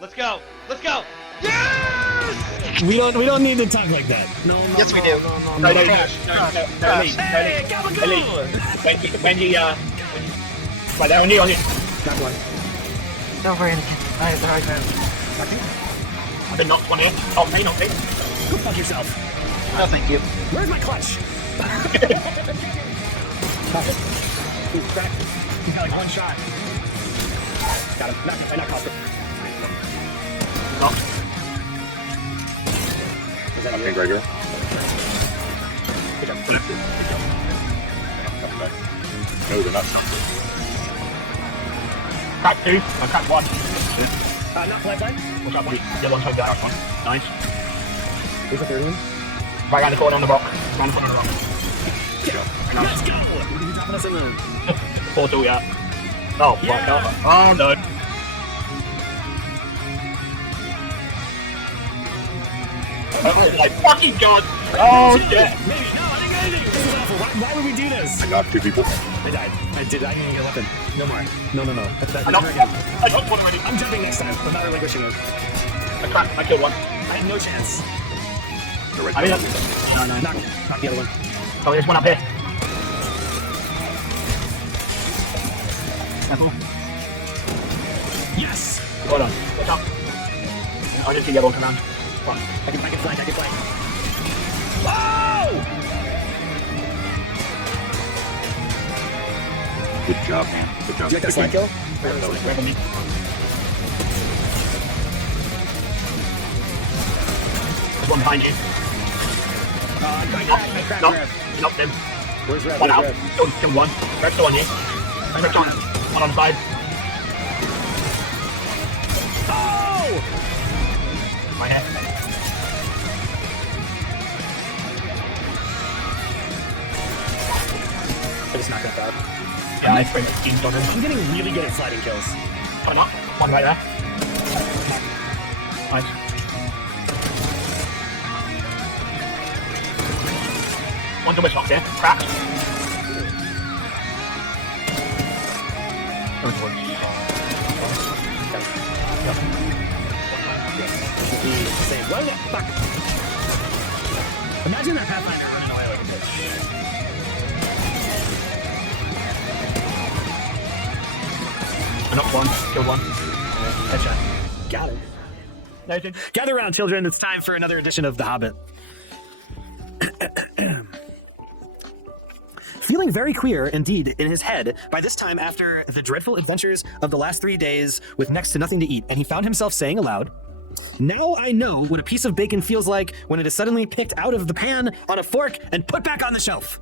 Let's go. Let's go. Yes! We don't need to talk like that. No. Yes, we do. No, Hey, Gabagoo! when you right there, on you. Got one. Don't worry, Anakin. They're right there. I've been knocked one here. Not me. Go fuck yourself. No, thank you. Where's my clutch? Ooh, crack. He's got like one shot. Got him. Not cost him. Knocked. Was that you? Gregor. Good job. No, they're not something. Crack 2. I cracked 1. Not flat side? Watch out, buddy. Yeah, one time down. Nice. Where's the third one? Right around the corner on the rock. Round the corner on the rock. Let's go! You're dropping us in the... Portal, yeah. Oh, Yeah. fuck. Oh, no. Oh my fucking god! Oh shit! Maybe. No, I didn't get anything! This is awful. Why would we do this? I got 2 people. I died. I didn't even get a weapon. No more. No. I knocked one already. I'm jumping next time, but not relinquishing it. I cracked. I killed one. I have no chance. They're right I mean, there. no. Knock the other one. Oh, there's one up here. Yes! Hold on. Watch out. I just see the other one come around. Come on. I can flank. Whoa! Good job, man. Good job. Did you like that slide kill? Wait for me. There's one behind you. Knocked him. Where's red? One out. Red? Killed one. Red's still on you. Red's on. One on the side. Oh! My head. I just knocked him out. Yeah, I sprayed 15 on him. I'm getting really good at sliding kills. Coming up. One right there. Nice. One's almost knocked here. Cracked. What the fuck? Imagine that Pathfinder running away like a bitch. I knocked one. Killed one. Headshot. Got it. No, dude. Gather around, children. It's time for another edition of The Hobbit. Feeling very queer, indeed, in his head, by this time after the dreadful adventures of the last 3 days with next to nothing to eat, and he found himself saying aloud, "Now I know what a piece of bacon feels like when it is suddenly picked out of the pan on a fork and put back on the shelf."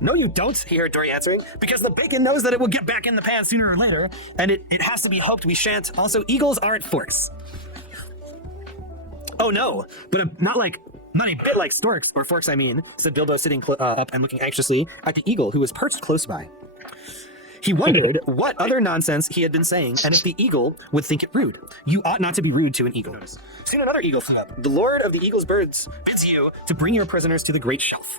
"No, you don't," he heard Dory answering, "because the bacon knows that it will get back in the pan sooner or later, and it has to be hoped we shan't. Also, eagles aren't forks." "Oh no, but not a bit like storks, or forks I mean," said Bilbo, sitting up and looking anxiously at the eagle who was perched close by. He wondered what other nonsense he had been saying, and if the eagle would think it rude. You ought not to be rude to an eagle. Soon another eagle flew up. "The Lord of the Eagle's birds bids you to bring your prisoners to the great shelf."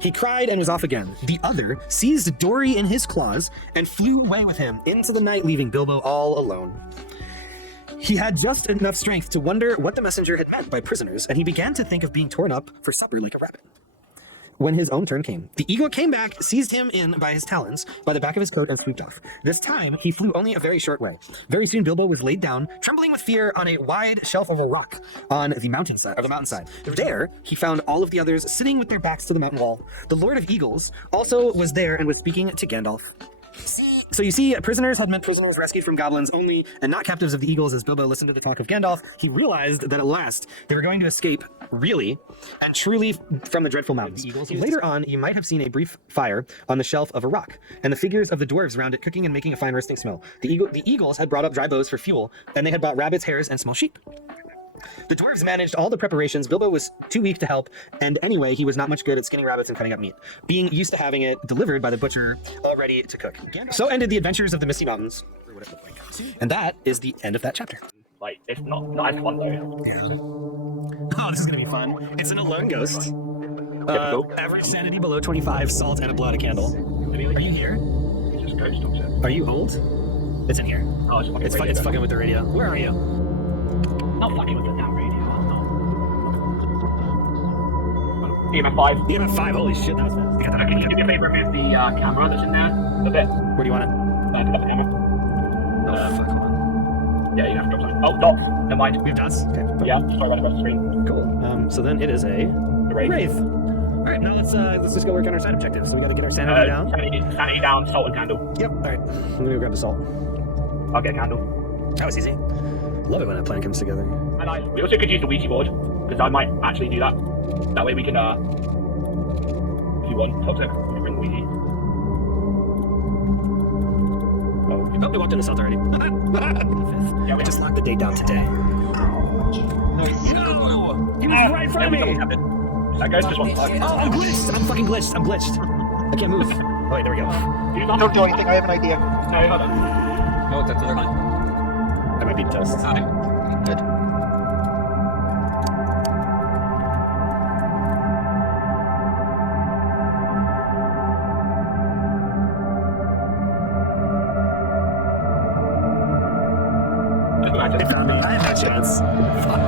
He cried and was off again. The other seized Dory in his claws and flew away with him into the night, leaving Bilbo all alone. He had just enough strength to wonder what the messenger had meant by prisoners, and he began to think of being torn up for supper like a rabbit. When his own turn came, the eagle came back, seized him in by his talons, by the back of his coat, and swooped off. This time, he flew only a very short way. Very soon, Bilbo was laid down, trembling with fear, on a wide shelf of a rock on the mountainside. There, he found all of the others sitting with their backs to the mountain wall. The Lord of Eagles also was there and was speaking to Gandalf. So you see, prisoners had meant prisoners rescued from goblins only, and not captives of the eagles. As Bilbo listened to the talk of Gandalf, he realized that at last they were going to escape, really and truly, from the dreadful mountains. Later on, you might have seen a brief fire on the shelf of a rock, and the figures of the dwarves around it cooking and making a fine roasting smell. The eagles had brought up dry boughs for fuel, and they had brought rabbits, hares, and small sheep. The dwarves managed all the preparations. Bilbo was too weak to help, and anyway, he was not much good at skinning rabbits and cutting up meat, being used to having it delivered by the butcher, all ready to cook. So ended the adventures of the Misty Mountains. And that is the end of that chapter. Like, it's not nice fun though. Oh, this is gonna be fun. It's an alone ghost. Average sanity below 25, salt, and a blood a candle. Are you here? Just ghost, Are you old? It's in here. Oh, it's fucking It's radio. fucking with the radio. Where are you? Not fucking with the damn radio. EMF 5. EMF 5. Holy shit, that was fast. You got that. Can you do me a favor and move the camera that's in there a bit? Where do you want it? To the camera. Oh, fuck, hold on. Yeah, you have to drop something. Oh, dot. Never mind. We have dots? Okay. Yeah, sorry about the screen. Cool. So then it is a The Wraith. Wraith. Alright, now let's just go work on our side objective. So we gotta get our sanity down. Sanity down, salt and candle. Yep, alright. I'm gonna go grab the salt. I'll get a candle. That was easy. Love it when a plan comes together. And we also could use the Ouija board, because I might actually do that. That way we can, if you want, toxic, we can bring the Ouija. Oh, we walked in the salt already. Yeah, I just locked the date down today. Nice. No! He was right in front of me! That guy's just one Oh, I'm glitched! I'm fucking glitched! I'm glitched! I can't move. Oh, wait, there we go. Don't do anything, I have an idea. No, hold on. No, that's other one. That might be the toast. Good. They found me. I had no chance. Fuck.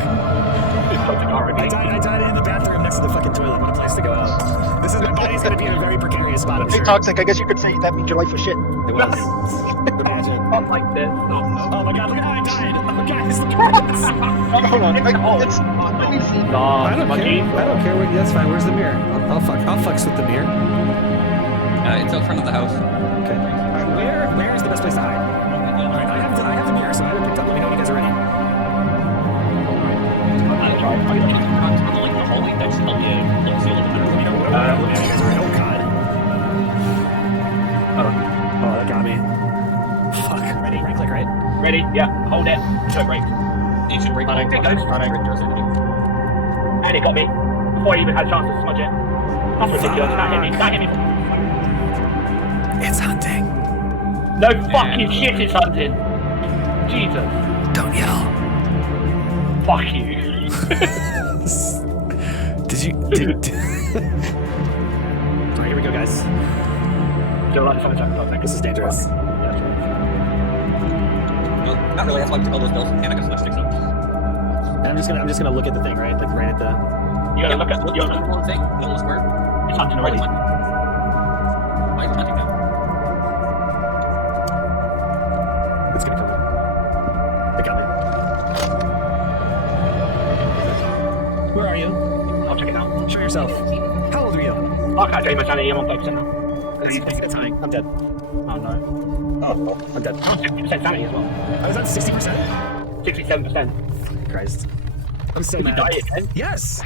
I died in the bathroom next to the fucking toilet. What a place to go out. My body's gonna be in a very precarious spot, I'm Hey, sure. Toxic, I guess you could say that means your life was shit. It was. Imagine. Not like this. Oh my god, look at how I died! Oh guys, look at this! Hold on, it's... Let me see. I don't care. I don't care. That's fine. Where's the mirror? I'll fucks with the mirror. It's out front of the house. Okay. Where is the best place to hide? Alright, I have the mirror, so I will pick up. Let me know when you guys are ready. Like the hallway next to the seal of the Let me know when you guys are ready. Oh god. Oh, that got me. Fuck. Ready? Right click, right? Ready? Yeah. Hold it. Show break. You should break the Running. whole And it got me. Before I even had a chance to smudge it. That's ridiculous. That hit me. That hit me. It's hunting. No fucking shit, it's hunting. Jesus. Don't yell. Fuck you. Alright, here we go, guys. Still like something like This is dangerous. Well, not really. That's why I took all those bells and I got switch sticks up. And I'm just gonna look at the thing, right? Like right at the. You gotta look at the one thing, the little square. it's hunting already. Why is it hunting now? It's gonna come in. It got me. Where are you? I'll check it out. Show yourself. How old are you? I can't tell you my sanity, I'm on 5% now. It's dying. I'm dead. Oh no. I'm dead. I'm 50% sanity as well. I was at 60%. 67%. Christ. I'm so Did you mad. die again? Yes.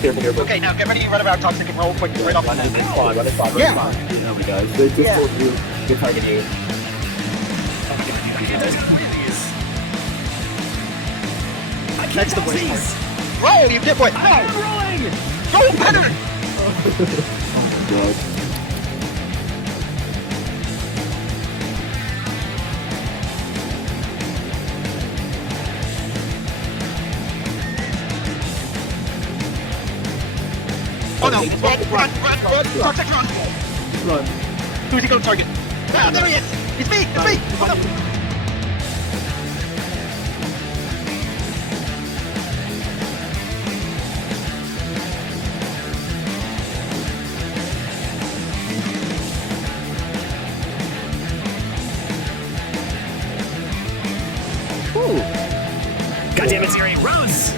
Careful. Okay, now get ready to run around Toxic and roll quick right off. Run in spawn. Yeah. There we go. They just told you. Good target you. That's the worst part. Roll, you dipwit! I'm rolling. Roll better! Oh no! Run! Toxic, run! Run. Who's he gonna target? Ah, there he is! It's me! It's me! Hold up! Ooh. God damn it, Siri. Rose!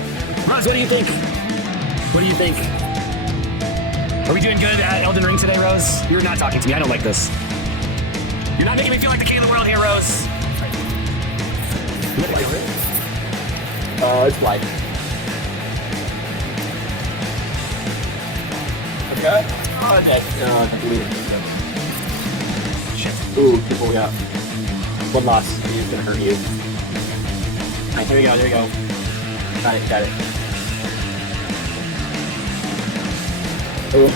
Rose, what do you think? What do you think? Are we doing good at Elden Ring today, Rose? You're not talking to me. I don't like this. You're not making me feel like the king of the world here, Rose. It's light. Okay. Okay. Shit. Ooh, people we got. One loss. He's gonna hurt you. Alright, there we go. Got it, got it. Oh.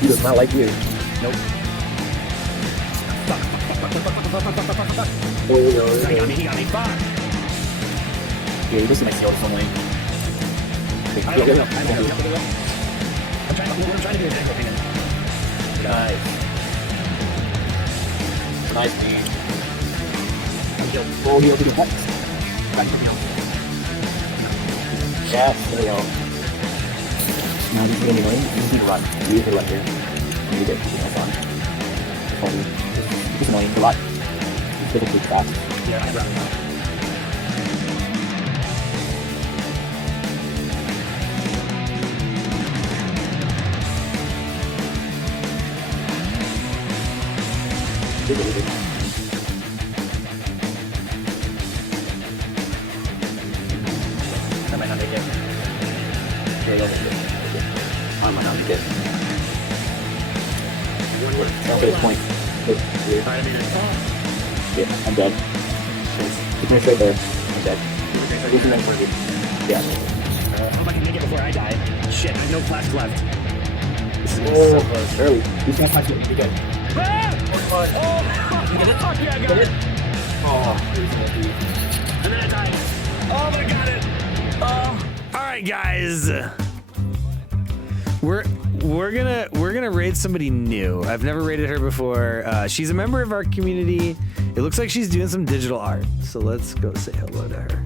He does not like you. Nope. Oh, He got me, he got me. Fuck! yeah, he doesn't like steal something. I don't know. I'm trying to do a technical thing. Nice. Nice, dude. Oh, he'll do the hex. Yes, there we go. Now this is gonna be annoying. You just need to run. You need to run here. You need to get this on. Oh, it's annoying. It's a lot. It's difficult fast. Yeah, I'd rather not. I might not make it. Yeah, you'll make it. I might not make it. Okay, point. Alright, I mean, Yeah, I'm dead. You finish right there. I'm dead. Yeah. I hope I can make it before I die. Shit, I have no flash left. This is Oh, so close. early. You can't touch it. You're good. Ah! Oh! Fuck yeah, I got it! Oh, And then I died. Oh, but I got it! Oh. Alright, guys. We're gonna raid somebody new. I've never raided her before. She's a member of our community. It looks like she's doing some digital art. So let's go say hello to her.